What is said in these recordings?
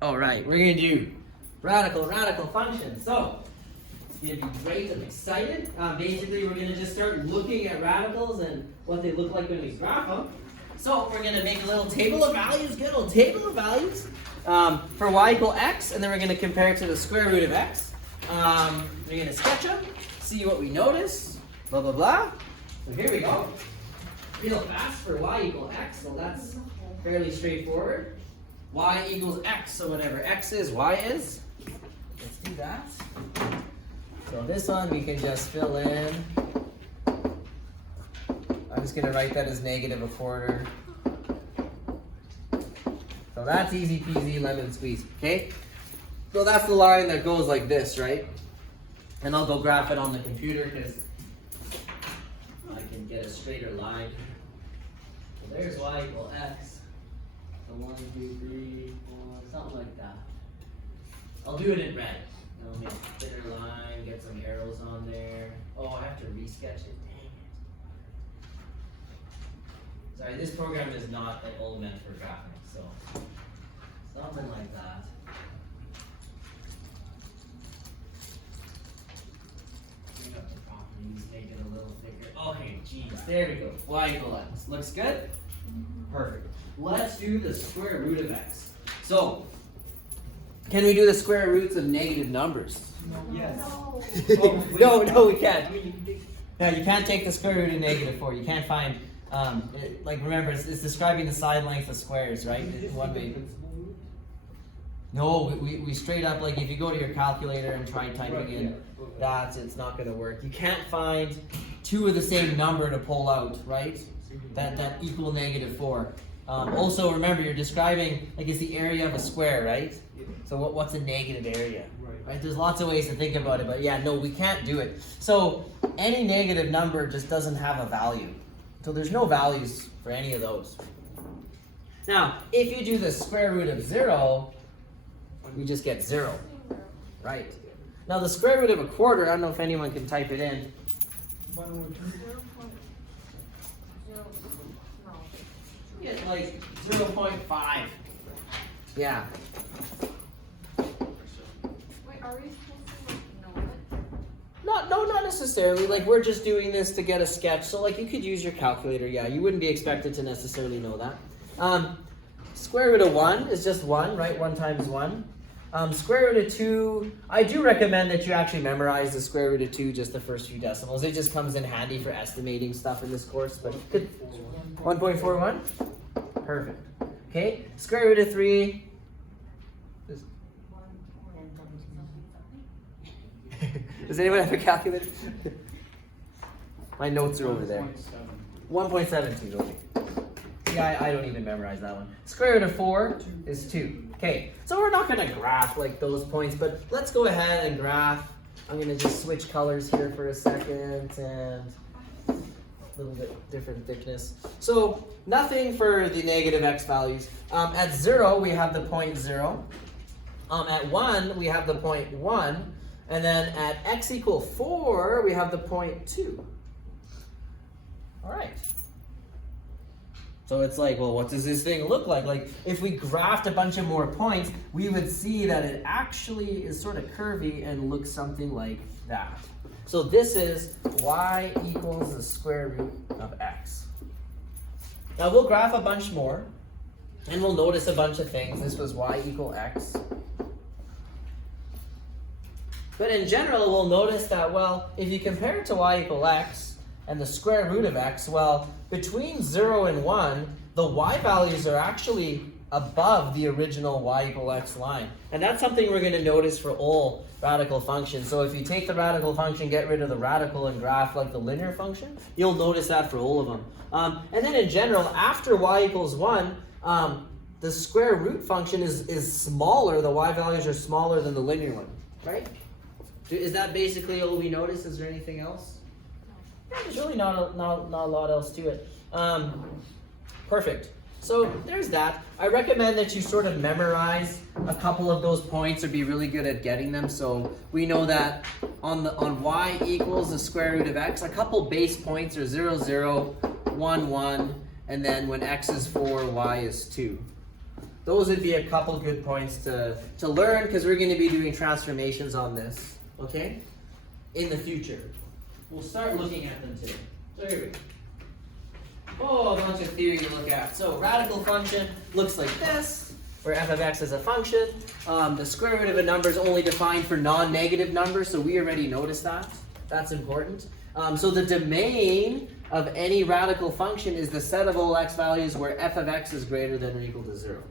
All right, we're gonna do radical functions. So it's gonna be great. I'm excited. Basically, we're gonna just start looking at radicals and what they look like when we graph them. So we're gonna make a little table of values, good old table of values for y equal x, and then we're gonna compare it to the square root of x. We're gonna sketch them, see what we notice, blah blah blah. So here we go. Real fast for y equal x, so that's fairly straightforward. Y equals x, so whatever x is, y is. Let's do that. So this one we can just fill in. I'm just gonna write that as -1/4. So that's easy peasy lemon squeeze, okay? So that's the line that goes like this, right? And I'll go graph it on the computer because I can get a straighter line. So there's y equal x. So 1, 2, 3, 4, something like that. I'll do it in red. I'll make a thinner line, get some arrows on there. Oh, I have to resketch it. Dang it. Sorry, this program is not at all meant for graphing, so something like that. Bring up the properties, make it a little thicker. Okay, geez, there we go. Y equal x. Looks good? Perfect. Let's do the square root of x. So, can we do the square roots of negative numbers? Yes. No, we can't. No, you can't take the square root of -4. You can't find, like remember, it's describing the side length of squares, right? One way. No, we straight up, like if you go to your calculator and try typing in that, it's not going to work. You can't find two of the same number to pull out, right? That equal -4. Also, remember, you're describing, like, it's the area of a square, right? So what's a negative area? Right? There's lots of ways to think about it, but yeah, no, we can't do it. So any negative number just doesn't have a value. So there's no values for any of those. Now, if you do the square root of 0, we just get 0, right? Now the square root of 1/4, I don't know if anyone can type it in. You get like 0.5. Yeah. Wait, are we supposed to know it? Not necessarily. Like, we're just doing this to get a sketch. So like you could use your calculator. Yeah, you wouldn't be expected to necessarily know that. Square root of 1 is just 1, right? 1 times 1. Square root of 2, I do recommend that you actually memorize the square root of 2, just the first few decimals. It just comes in handy for estimating stuff in this course. But 1.41? Perfect. Okay, square root of 3. Does anyone have a calculator? My notes are over there. 1.72, okay. Yeah, I don't even memorize that one. Square root of 4 is 2. Okay, so we're not going to graph like those points, but let's go ahead and graph. I'm going to just switch colors here for a second and a little bit different thickness. So nothing for the negative x values. At 0, we have the point 0. At 1, we have the point 1. And then at x equal 4, we have the point 2. All right. So it's like, well, what does this thing look like? Like, if we graphed a bunch of more points, we would see that it actually is sort of curvy and looks something like that. So this is y equals the square root of x. Now we'll graph a bunch more, and we'll notice a bunch of things. This was y equal x. But in general, we'll notice that, well, if you compare it to y equal x and the square root of x, well, between 0 and 1, the y values are actually above the original y equal x line. And that's something we're going to notice for all radical functions. So if you take the radical function, get rid of the radical, and graph like the linear function, you'll notice that for all of them. And then in general, after y equals 1, the square root function is smaller. The y values are smaller than the linear one, right? Is that basically all we notice? Is there anything else? There's really not a lot else to it. Perfect. So there's that. I recommend that you sort of memorize a couple of those points or be really good at getting them. So we know that on y equals the square root of x, a couple base points are 0, 0, 1, 1, and then when x is 4, y is 2. those would be a couple good points to learn, because we're going to be doing transformations on this, okay, in the future. We'll start looking at them today. So here we go. Oh, a bunch of theory to look at. So radical function looks like this, where f of x is a function. The square root of a number is only defined for non-negative numbers, so we already noticed that. That's important. So the domain of any radical function is the set of all x values where f of x is greater than or equal to 0.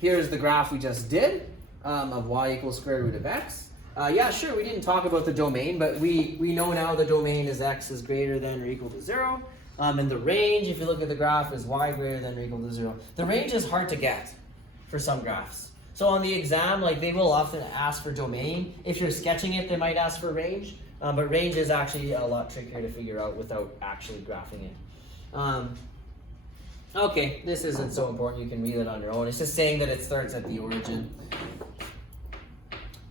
Here's the graph we just did of y equals square root of x. Yeah, sure, we didn't talk about the domain, but we know now the domain is x is greater than or equal to 0. And the range, if you look at the graph, is y greater than or equal to 0. The range is hard to get for some graphs. So on the exam, like, they will often ask for domain. If you're sketching it, they might ask for range. But range is actually a lot trickier to figure out without actually graphing it. Okay, this isn't so important. You can read it on your own. It's just saying that it starts at the origin.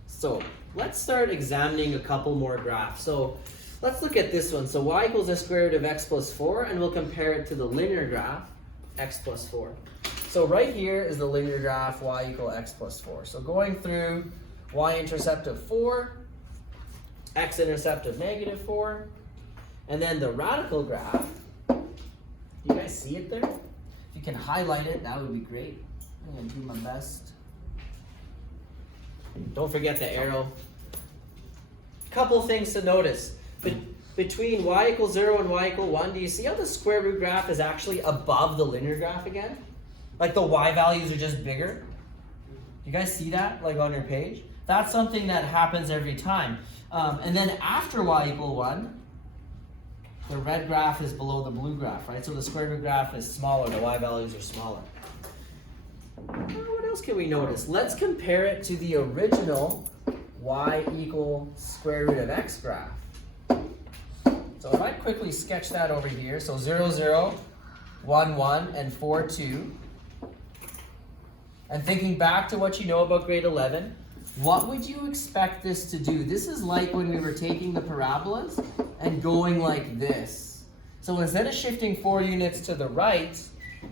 So let's start examining a couple more graphs. So let's look at this one. So y equals the square root of x plus 4, and we'll compare it to the linear graph, x plus 4. So right here is the linear graph, y equal x plus 4. So going through y-intercept of 4, x-intercept of negative 4, and then the radical graph. You guys see it there? If you can highlight it, that would be great. I'm going to do my best. Don't forget the arrow. Couple things to notice. Between y equals 0 and y equal 1, do you see how the square root graph is actually above the linear graph again? Like the y values are just bigger? You guys see that, like on your page? That's something that happens every time. And then after y equal 1, the red graph is below the blue graph, right? So the square root graph is smaller, the y values are smaller. What else can we notice? Let's compare it to the original y equal square root of x graph. So if I quickly sketch that over here, so 0, 0, 1, 1, and 4, 2. And thinking back to what you know about grade 11, what would you expect this to do? This is like when we were taking the parabolas and going like this. So instead of shifting 4 units to the right,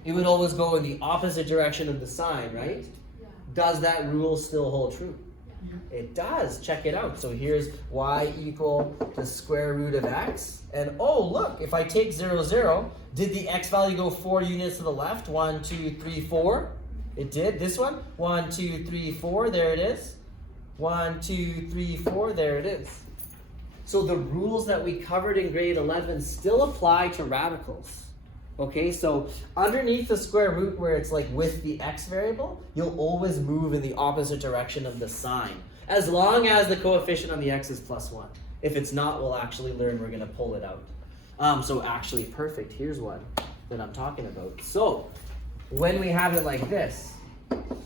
it would always go in the opposite direction of the sign, right? Yeah. Does that rule still hold true? Yeah. It does. Check it out. So here's y equal the square root of x. And oh, look, if I take 0, 0, did the x value go 4 units to the left? 1, 2, 3, 4. It did. This one? 1, 2, 3, 4. There it is. 1, 2, 3, 4. There it is. So the rules that we covered in grade 11 still apply to radicals. Okay, so underneath the square root where it's like with the x variable, you'll always move in the opposite direction of the sign, as long as the coefficient on the x is +1. If it's not, we'll actually learn we're going to pull it out. So actually, perfect. Here's one that I'm talking about. So when we have it like this,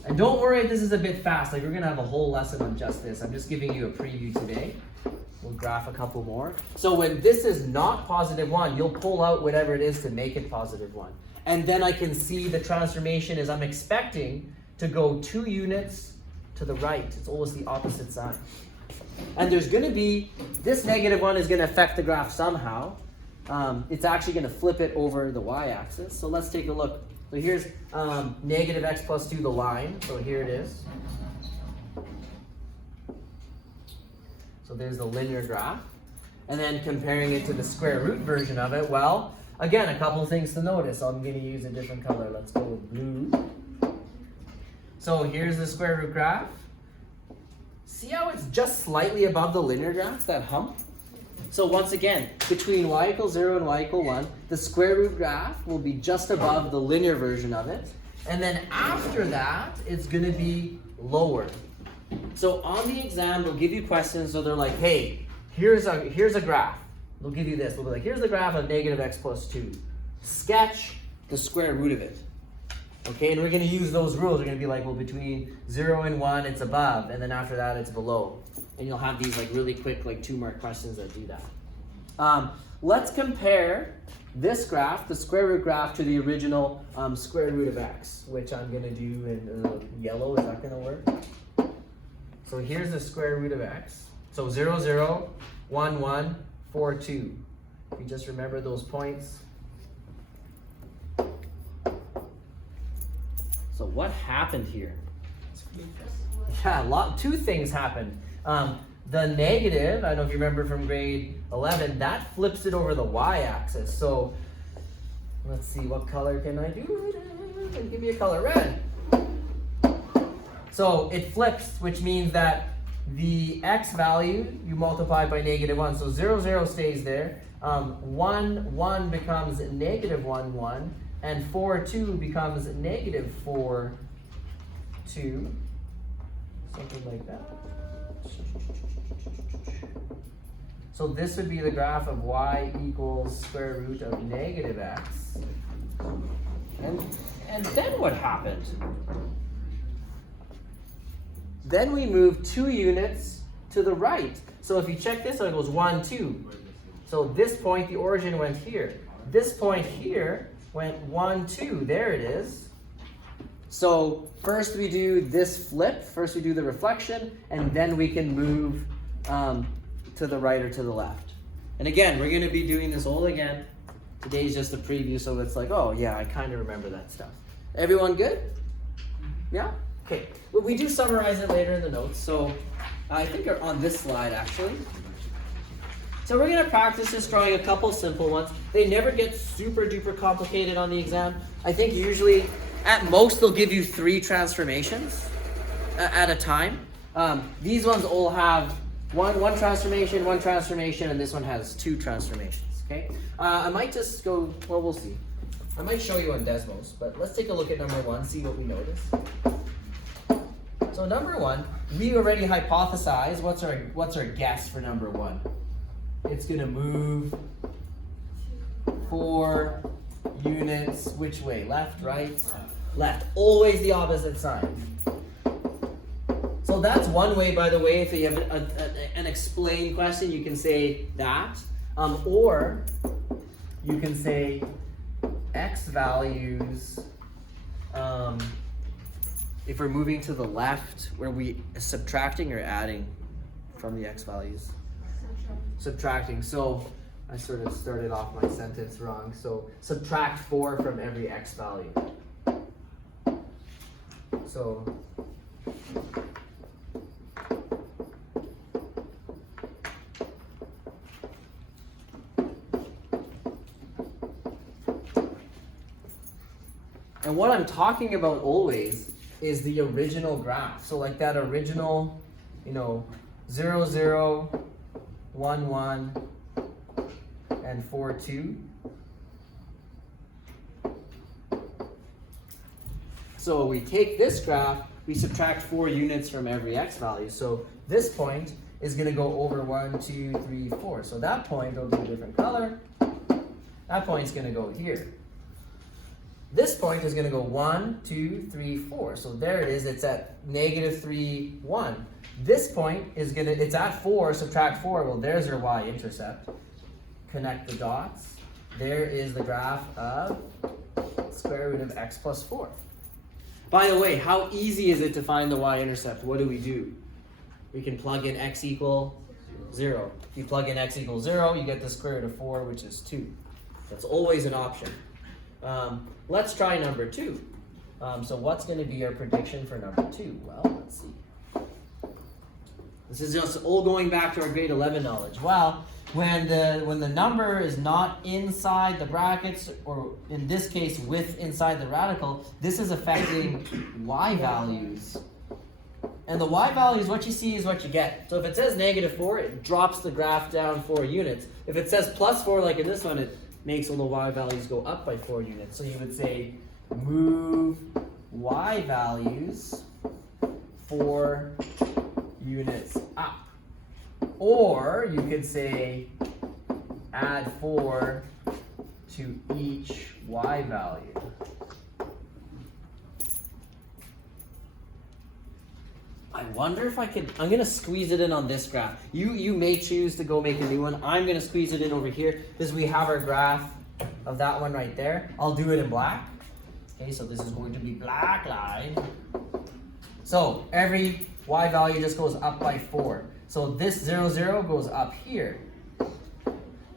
and don't worry if this is a bit fast, like we're going to have a whole lesson on just this. I'm just giving you a preview today. We'll graph a couple more. So when this is not +1, you'll pull out whatever it is to make it +1. And then I can see the transformation is I'm expecting to go 2 units to the right. It's always the opposite sign. And there's going to be, this -1 is going to affect the graph somehow. It's actually going to flip it over the y-axis. So let's take a look. So here's negative x plus 2, the line. So here it is. So there's the linear graph. And then comparing it to the square root version of it, well, again, a couple things to notice. I'm going to use a different color. Let's go with blue. So here's the square root graph. See how it's just slightly above the linear graph, that hump? So once again, between y equals 0 and y equal 1, the square root graph will be just above the linear version of it. And then after that, it's going to be lower. So on the exam, they'll give you questions. So they're like, hey, here's a graph. They'll give you this. They'll be like, here's the graph of negative x plus 2. Sketch the square root of it. Okay, and we're going to use those rules. We're going to be like, well, between 0 and 1, it's above. And then after that, it's below. And you'll have these like really quick, like 2-mark questions that do that. Let's compare this graph, the square root graph, to the original square root of x, which I'm going to do in yellow. Is that going to work? So here's the square root of x. So 0, 0, 1, 1, 4, 2. If you just remember those points. So what happened here? Yeah, two things happened. The negative, I don't know if you remember from grade 11, that flips it over the y-axis. So let's see, what color can I do? Give me a color, red. So it flips, which means that the x value you multiply by -1. So 0, 0 stays there. 1, 1 becomes -1, 1. And 4, 2 becomes -4, 2. Something like that. So this would be the graph of y equals square root of -x. And then what happened? Then we moved 2 units to the right. So if you check this out, it goes 1, 2. So this point, the origin went here. This point here went 1, 2. There it is. So first we do this flip. First we do the reflection, and then we can move to the right or to the left. And again, we're going to be doing this all again. Today's just a preview, so it's like, oh yeah, I kind of remember that stuff. Everyone good? Yeah? Okay. Well, we do summarize it later in the notes, so I think are on this slide actually. So we're going to practice just drawing a couple simple ones. They never get super duper complicated on the exam. I think usually, at most, they'll give you 3 transformations at a time. These ones all have one transformation, and this one has 2 transformations, okay? I might just go, well, we'll see. I might show you on Desmos, but let's take a look at number 1, see what we notice. So number 1, we already hypothesized, what's our guess for number 1? It's gonna move 4 units, which way? Left, right? Left. Always the opposite sign. So that's one way, by the way, if you have an explain question, you can say that. Or you can say x values, if we're moving to the left, were we subtracting or adding from the x values? Subtracting. So I sort of started off my sentence wrong. So subtract 4 from every x value. So and what I'm talking about always is the original graph. So like that original, 0, 0, 1, 1, and 4, 2. So we take this graph, we subtract 4 units from every x value. So this point is going to go over 1, 2, 3, 4. So that point, I'll do a different color. That point is going to go here. This point is going to go 1, 2, 3, 4. So there it is. It's at -3, 1. This point is it's at 4, subtract 4. Well, there's your y-intercept. Connect the dots. There is the graph of square root of x plus 4. By the way, how easy is it to find the y-intercept? What do? We can plug in x equal 0. If you plug in x equals 0, you get the square root of 4, which is 2. That's always an option. Let's try number 2. So what's going to be our prediction for number 2? Well, let's see. This is just all going back to our grade 11 knowledge. Well, when the number is not inside the brackets, or in this case inside the radical, this is affecting y values. And the y values, what you see is what you get. So if it says -4, it drops the graph down 4 units. If it says +4, like in this one, it makes all the y values go up by 4 units. So you would say move y values 4 units up. Or you could say add 4 to each y value. I wonder if I could, I'm going to squeeze it in on this graph. You may choose to go make a new one. I'm going to squeeze it in over here because we have our graph of that one right there. I'll do it in black. Okay, so this is going to be black line. So every y value just goes up by 4. So this 0, 0 goes up here.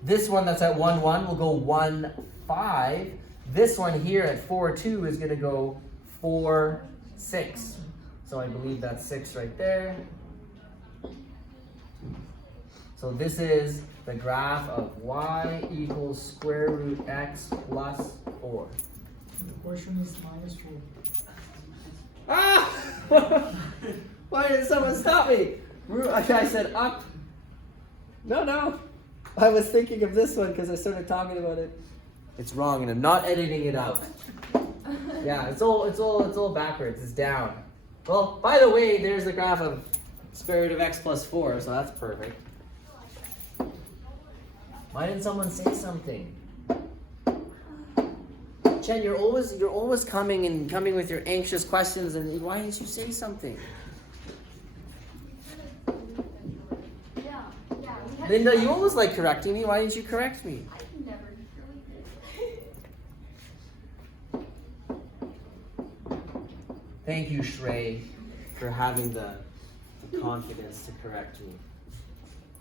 This one that's at 1, 1 will go 1, 5. This one here at 4, 2 is going to go 4, 6. So I believe that's 6 right there. So this is the graph of y equals square root x plus 4. The question is -4. Ah! Why did someone stop me? I said up. No. I was thinking of this one because I started talking about it. It's wrong, and I'm not editing it out. Yeah, it's all backwards. It's down. Well, by the way, there's the graph of square root of x plus 4, so that's perfect. Why didn't someone say something? Chen, you're always coming with your anxious questions, and why didn't you say something? Yeah. Linda, you always like correcting me. Why didn't you correct me? I can never really Thank you, Shrey, for having the confidence to correct me.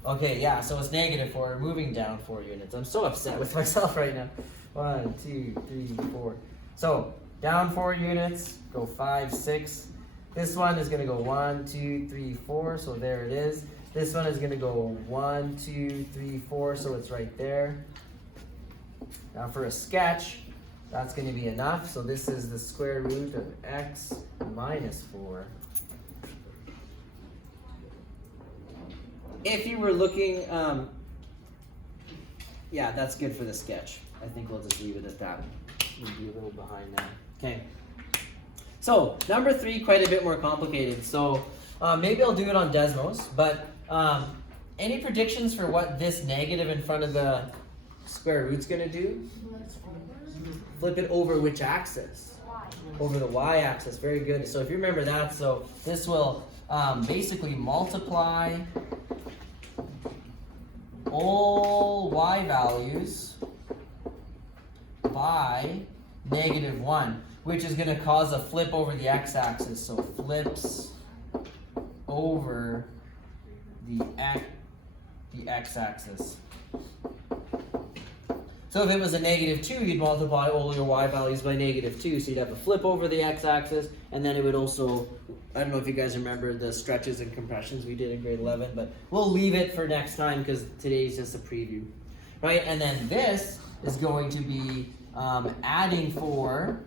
Okay, yeah, so it's -4. We're moving down 4 units. I'm so upset with myself right now. 1, 2, 3, 4. So, down 4 units, go 5, 6. This one is going to go 1, 2, 3, 4, so there it is. This one is going to go 1, 2, 3, 4, so it's right there. Now for a sketch, that's going to be enough. So this is the square root of x minus 4. If you were looking, yeah, that's good for the sketch. I think we'll just leave it at that. We'll be a little behind now. Okay. So number 3, quite a bit more complicated. So maybe I'll do it on Desmos, but any predictions for what this negative in front of the square root's gonna do? Flip it over which axis? Over the y-axis. Very good. So if you remember that, so this will basically multiply all y values by -1, which is going to cause a flip over the x-axis. So flips over the x-axis. So if it was a -2, you'd multiply all your y values by -2. So you'd have a flip over the x-axis, and then it would also, I don't know if you guys remember the stretches and compressions we did in grade 11, but we'll leave it for next time because today's just a preview, right? And then this is going to be adding 4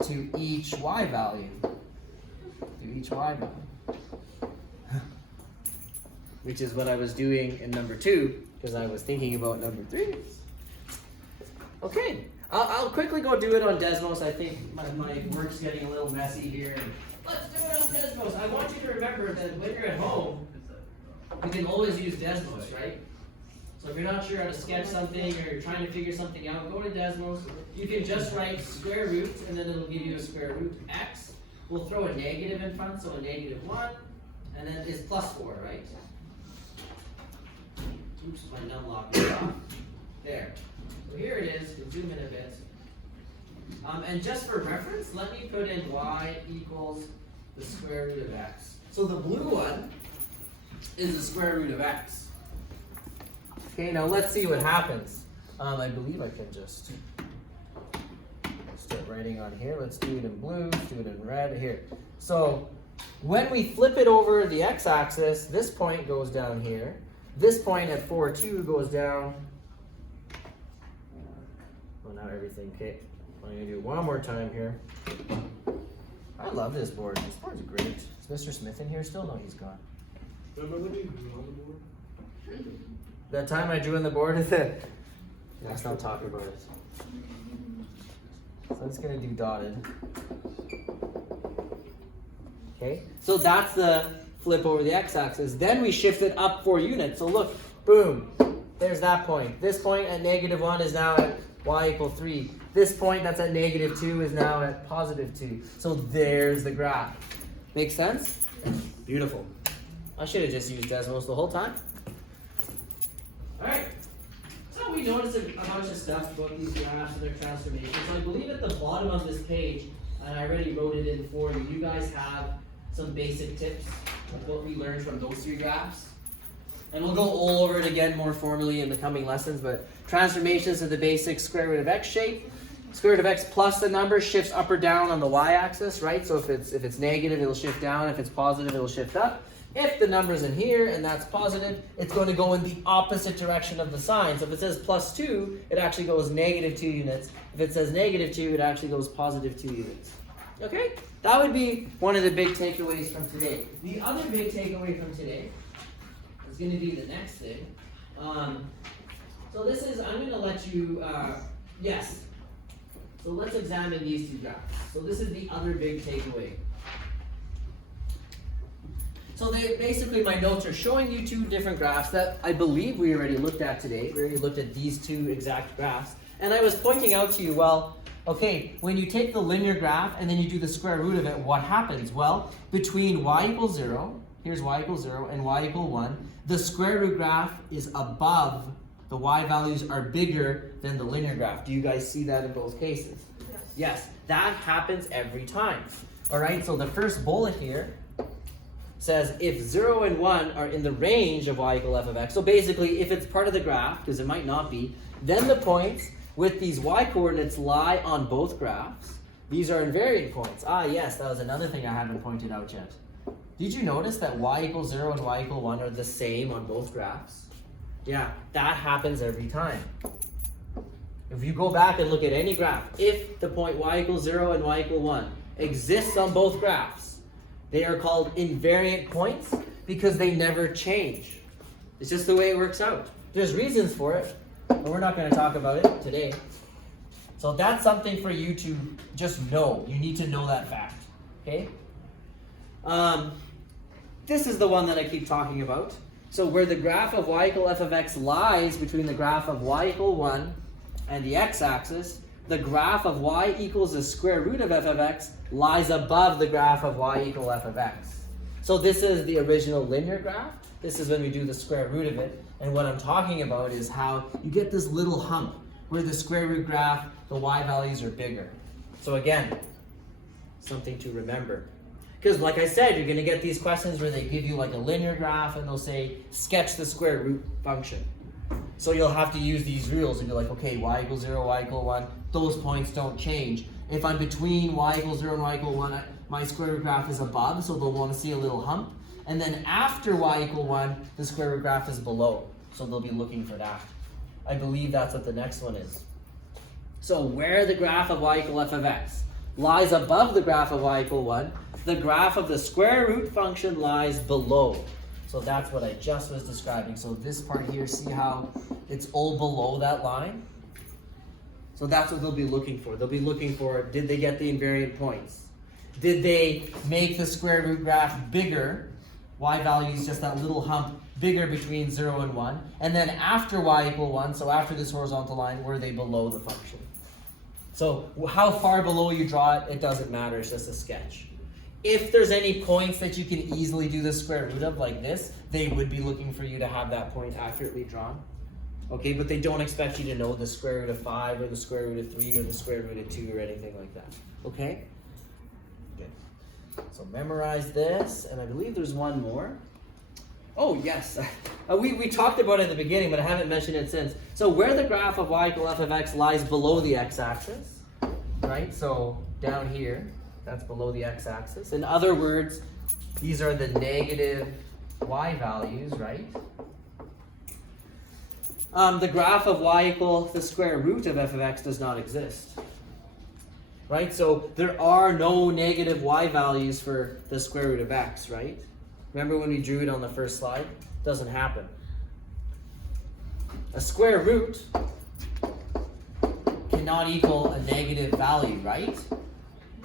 to each y value. Which is what I was doing in number 2, because I was thinking about number 3. Okay, I'll quickly go do it on Desmos. I think my work's getting a little messy here. Let's do it on Desmos. I want you to remember that when you're at home, you can always use Desmos, right? So if you're not sure how to sketch something or you're trying to figure something out, go to Desmos. You can just write square root, and then it'll give you a square root x. We'll throw a negative in front, so a -1, and then it's plus 4, right? Oops, my numlock is off. There. So here it is. We'll zoom in a bit. And just for reference, let me put in y equals the square root of x. So the blue one is the square root of x. Okay, now let's see what happens. I believe I can just start writing on here. Let's do it in blue, do it in red here. So when we flip it over the x-axis, this point goes down here. This point at 4, 2 goes down. Well, now everything, okay. I'm going to do it one more time here. I love this board. This board's great. Is Mr. Smith in here still? No, he's gone. Remember when you drew on the board? That time I drew on the board, let's not talk about it. So it's going to do dotted. Okay, so that's the flip over the x-axis. Then we shift it up 4 units. So look, boom, there's that point. This point at -1 is now at y equals 3. This point that's at -2 is now at +2. So there's the graph. Make sense? Beautiful. I should have just used Desmos the whole time. All right. So we noticed a bunch of stuff about these graphs and their transformations. So I believe at the bottom of this page, and I already wrote it in for you, you guys have some basic tips of what we learned from those 3 graphs. And we'll go all over it again more formally in the coming lessons, but transformations of the basic square root of x shape, Square root of x plus the number shifts up or down on the y-axis, right? So if it's negative, it'll shift down. If it's positive, it'll shift up. If the number's in here and that's positive, it's going to go in the opposite direction of the sign. So if it says plus 2, it actually goes negative 2 units. If it says negative 2, it actually goes positive 2 units. Okay? That would be one of the big takeaways from today. The other big takeaway from today is going to be the next thing. So this is, I'm going to let you, yes. So let's examine these two graphs. So this is the other big takeaway. So basically my notes are showing you two different graphs that I believe we already looked at today. We already looked at these two exact graphs. And I was pointing out to you, well, okay, when you take the linear graph and then you do the square root of it, what happens? Well, between y equals 0, here's y equals 0 and y equal 1, the square root graph is above, the y values are bigger than the linear graph. Do you guys see that in both cases? Yes, that happens every time. All right, so the first bullet here says if 0 and 1 are in the range of y equal f of x, so basically if it's part of the graph, because it might not be, then the points with these y coordinates lie on both graphs. These are invariant points. Ah yes, that was another thing I haven't pointed out yet. Did you notice that y equals 0 and y equal 1 are the same on both graphs? Yeah, that happens every time. If you go back and look at any graph, if the point y equals 0 and y equal 1 exists on both graphs, they are called invariant points because they never change. It's just the way it works out. There's reasons for it, but we're not going to talk about it today. So that's something for you to just know. You need to know that fact. Okay? This is the one that I keep talking about. So where the graph of y equal f of x lies between the graph of y equal 1 and the x-axis, the graph of y equals the square root of f of x lies above the graph of y equal f of x. So this is the original linear graph. This is when we do the square root of it. And what I'm talking about is how you get this little hump where the square root graph, the y values are bigger. So again, something to remember. Because like I said, you're going to get these questions where they give you like a linear graph and they'll say, sketch the square root function. So you'll have to use these rules and be like, okay, y equals 0, y equal 1, those points don't change. If I'm between y equals 0 and y equal 1, my square root graph is above, so they'll want to see a little hump. And then after y equal 1, the square root graph is below, so they'll be looking for that. I believe that's what the next one is. So where the graph of y equal f of x lies above the graph of y equal 1, the graph of the square root function lies below. So that's what I just was describing. So this part here, see how it's all below that line? So that's what they'll be looking for. They'll be looking for, did they get the invariant points? Did they make the square root graph bigger? Y value is just that little hump bigger between 0 and 1. And then after y equal 1, so after this horizontal line, were they below the function? So how far below you draw it, it doesn't matter. It's just a sketch. If there's any points that you can easily do the square root of like this, they would be looking for you to have that point accurately drawn. Okay, but they don't expect you to know the square root of 5 or the square root of 3 or the square root of 2 or anything like that. Okay? Okay. So memorize this, and I believe there's one more. Oh, yes. We talked about it at the beginning, but I haven't mentioned it since. So where the graph of y equal f of x lies below the x-axis, right? So down here, that's below the x-axis. In other words, these are the negative y values, right? The graph of y equal the square root of f of x does not exist. Right? So there are no negative y values for the square root of x, right? Remember when we drew it on the first slide? Doesn't happen. A square root cannot equal a negative value, right?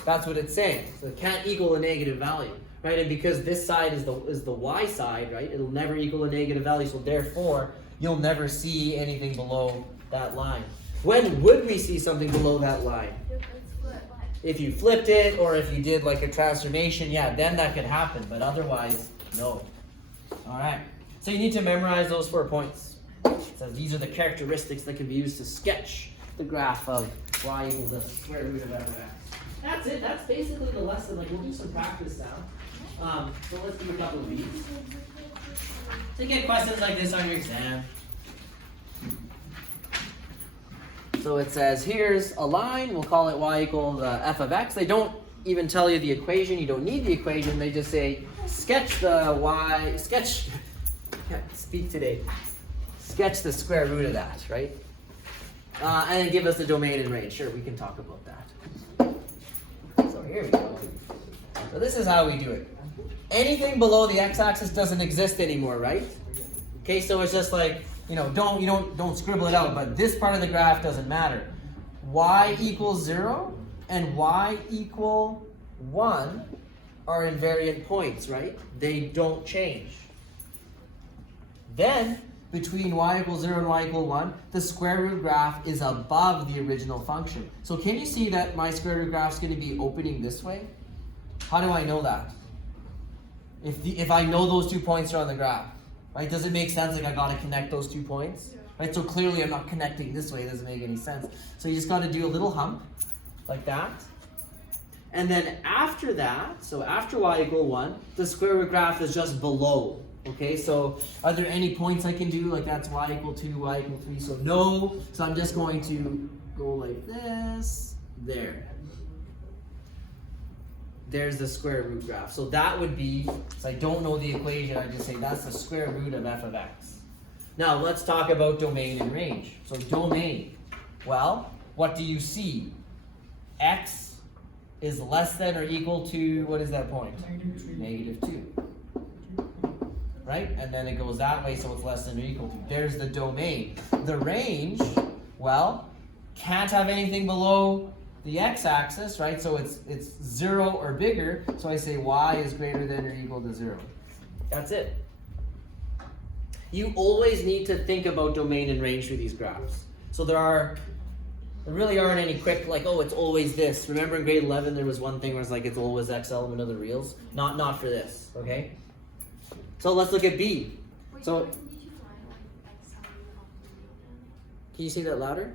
That's what it's saying. So it can't equal a negative value, right? And because this side is the y side, right? It'll never equal a negative value, so therefore you'll never see anything below that line. When would we see something below that line? If you flipped it, or if you did like a transformation, yeah, then that could happen, but otherwise, no. All right, so you need to memorize those 4 points. So these are the characteristics that can be used to sketch the graph of y equal the square root of f of x. That's it, that's basically the lesson. Like, we'll do some practice now. So let's do a couple of these. To get questions like this on your exam. So So it says here's a line, we'll call it y equals f of x. They don't even tell you the equation, you don't need the equation, they just say sketch the can't speak today, sketch the square root of that, right? And then give us the domain and range. Sure, we can talk about that. So here we go. So this is how we do it. Anything below the x-axis doesn't exist anymore, right? Okay, so it's just like, don't scribble it out, but this part of the graph doesn't matter. Y equals 0 and y equal 1 are invariant points, right? They don't change. Then, between y equals 0 and y equal 1, the square root graph is above the original function. So can you see that my square root graph is going to be opening this way? How do I know that? If I know those 2 points are on the graph, right? Does it make sense? Like I got to connect those 2 points, right? So clearly I'm not connecting this way. It doesn't make any sense. So you just got to do a little hump like that. And then after that, so after y equal 1, the square root graph is just below. Okay, so are there any points I can do? Like that's y equal 2, y equal 3. So no. So I'm just going to go like this, there. There's the square root graph. So that would be, so I don't know the equation, I just say that's the square root of f of x. Now let's talk about domain and range. So domain, well, what do you see? X is less than or equal to, what is that point? Negative 2. Right? And then it goes that way, so it's less than or equal to. There's the domain. The range, well, can't have anything below the x-axis, right? So it's 0 or bigger, so I say y is greater than or equal to 0. That's it. You always need to think about domain and range for these graphs. So there really aren't any quick, like, oh, it's always this. Remember in grade 11 there was one thing where it's like it's always x element of the reals? Not for this, okay? So let's look at B. Wait, So did you write like x element of the real then? can you say that louder?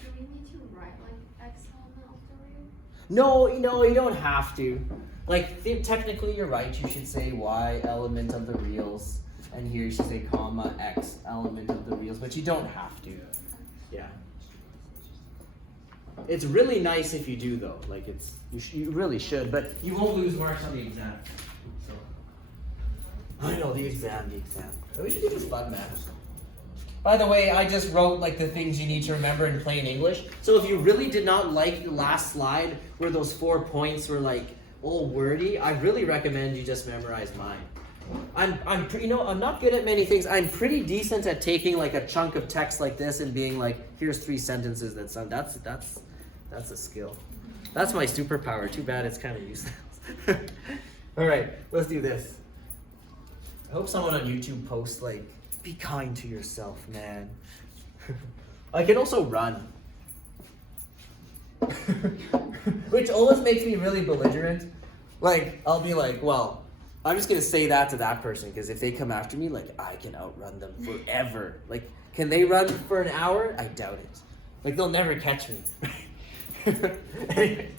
Do we need to write like x element of the real? No, you don't have to. Like technically you're right, you should say y element of the reals, and here you should say comma x element of the reals, but you don't have to. Yeah. It's really nice if you do though, like you really should, but you won't lose marks on the exam. So I know the exam. We should do this fun math. By the way, I just wrote like the things you need to remember in plain English. So if you really did not like the last slide where those 4 points were like all wordy, I really recommend you just memorize mine. I'm not good at many things. I'm pretty decent at taking like a chunk of text like this and being like, here's 3 sentences that sound. That's a skill. That's my superpower. Too bad it's kind of useless. All right, let's do this. I hope someone on YouTube posts like, be kind to yourself, man. I can also run. Which always makes me really belligerent. Like, I'll be like, well, I'm just going to say that to that person because if they come after me, like, I can outrun them forever. Like, can they run for an hour? I doubt it. Like, they'll never catch me. Anyway.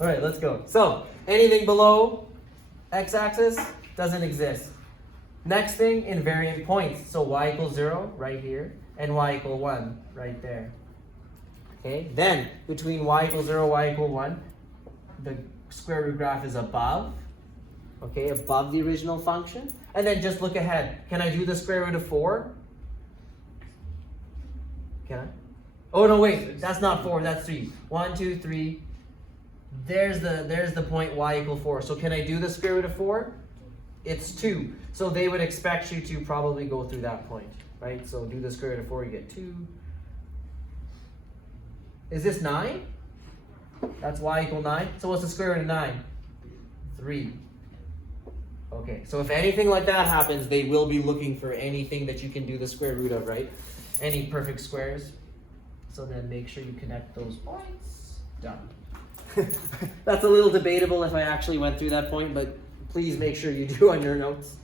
All right, let's go. So, anything below x-axis doesn't exist. Next thing, invariant points. So y equals 0 right here, and y equal 1 right there. Okay, then between y equals 0, y equal 1, the square root graph is above. Okay, above the original function. And then just look ahead. Can I do the square root of 4? Can I? Oh no, wait, that's not 4, that's 3. 1, 2, 3. There's the point y equal 4. So can I do the square root of 4? It's 2. So they would expect you to probably go through that point, right? So do the square root of 4, you get 2. Is this 9? That's y equal 9. So what's the square root of 9? 3. Okay, so if anything like that happens, they will be looking for anything that you can do the square root of, right? Any perfect squares. So then make sure you connect those points. Done. That's a little debatable if I actually went through that point, but please make sure you do on your notes.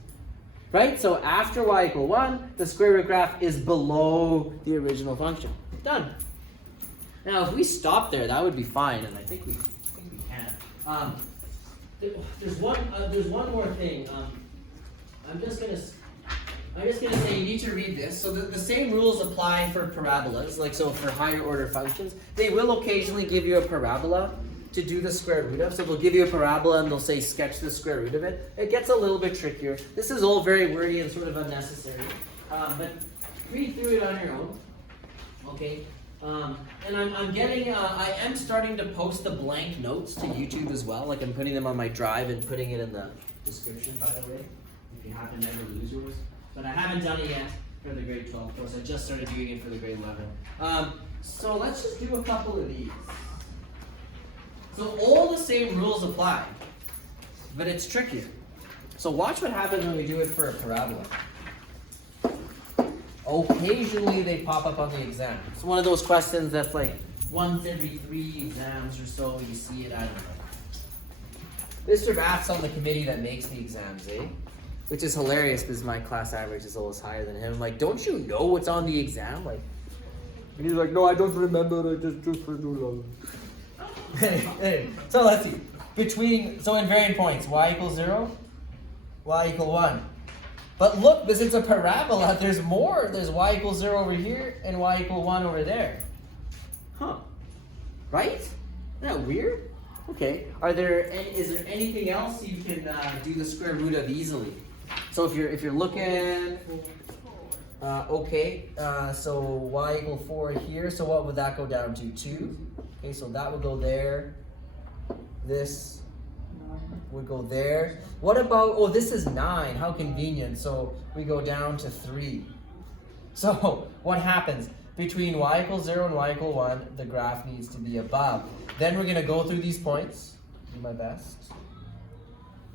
Right? So after y equal 1, the square root graph is below the original function. Done. Now if we stop there, that would be fine, and I think we can. There's one more thing. I'm I'm just going to say you need to read this. So the same rules apply for parabolas, like so for higher order functions. They will occasionally give you a parabola to do the square root of. So they'll give you a parabola and they'll say sketch the square root of it. It gets a little bit trickier. This is all very wordy and sort of unnecessary. But read through it on your own. Okay. And I'm getting, I am starting to post the blank notes to YouTube as well. Like I'm putting them on my drive and putting it in the description, by the way, if you happen to ever lose yours. But I haven't done it yet for the grade 12 course. I just started doing it for the grade 11. So let's just do a couple of these. So all the same rules apply, but it's trickier. So watch what happens when we do it for a parabola. Occasionally they pop up on the exam. It's one of those questions that's like once every 3 exams or so you see it, I don't know. Mr. Bath's on the committee that makes the exams, eh? Which is hilarious because my class average is always higher than him. I'm like, don't you know what's on the exam? Like, and he's like, no, I don't remember. I just do it. So let's see. So invariant points, y equals 0, y equal 1. But look, because it's a parabola, there's more. There's y equals 0 over here and y equal 1 over there. Huh. Right? Isn't that weird? Okay. Is there anything else you can do the square root of easily? So if you're looking, okay, so y equal 4 here. So what would that go down to? 2. Okay, so that would go there. This would go there. What about, oh, this is 9. How convenient. So we go down to 3. So what happens? Between y equals 0 and y equal 1, the graph needs to be above. Then we're going to go through these points. Do my best.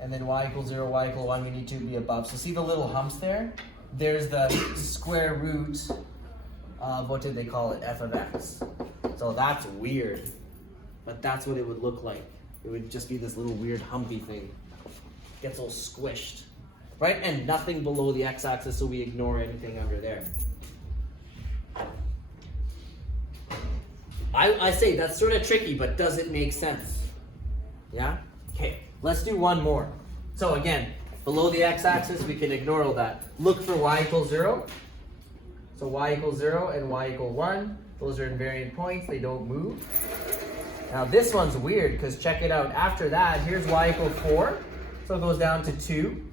And then y equals 0, y equal 1, we need to be above. So see the little humps there? There's the square root of, what did they call it? F of x. So that's weird. But that's what it would look like. It would just be this little weird humpy thing. Gets all squished. Right? And nothing below the x-axis, so we ignore anything under there. I say that's sort of tricky, but does it make sense? Yeah? Okay, let's do one more. So again, below the x-axis, we can ignore all that. Look for y equals 0. So y equals 0 and y equal 1. Those are invariant points. They don't move. Now this one's weird because check it out. After that, here's y equal 4. So it goes down to 2.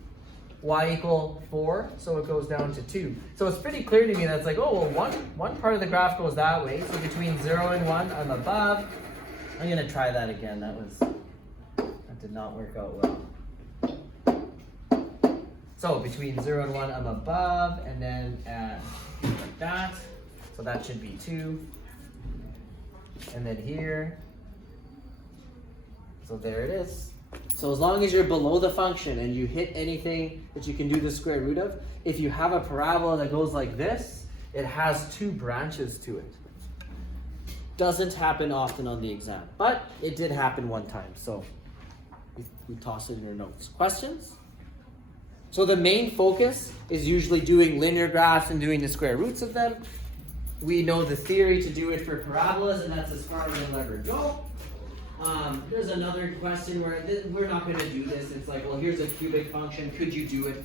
Y equal 4, so it goes down to 2. So it's pretty clear to me that it's like, oh, well, one part of the graph goes that way. So between 0 and 1, I'm above. I'm going to try that again. That did not work out well. So between 0 and 1, I'm above, and then like that. So that should be 2. And then here. So there it is. So as long as you're below the function and you hit anything that you can do the square root of, if you have a parabola that goes like this, it has 2 branches to it. Doesn't happen often on the exam, but it did happen one time. So you toss in your notes. Questions? So the main focus is usually doing linear graphs and doing the square roots of them. We know the theory to do it for parabolas, and that's as far as we'll ever go. There's another question where we're not going to do this. It's like, well, here's a cubic function. Could you do it?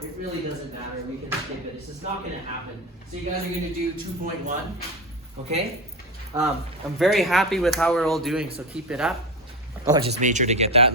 It really doesn't matter. We can skip it. It's just not going to happen. So you guys are going to do 2.1. Okay? I'm very happy with how we're all doing, so keep it up. Oh, I just made sure to get that in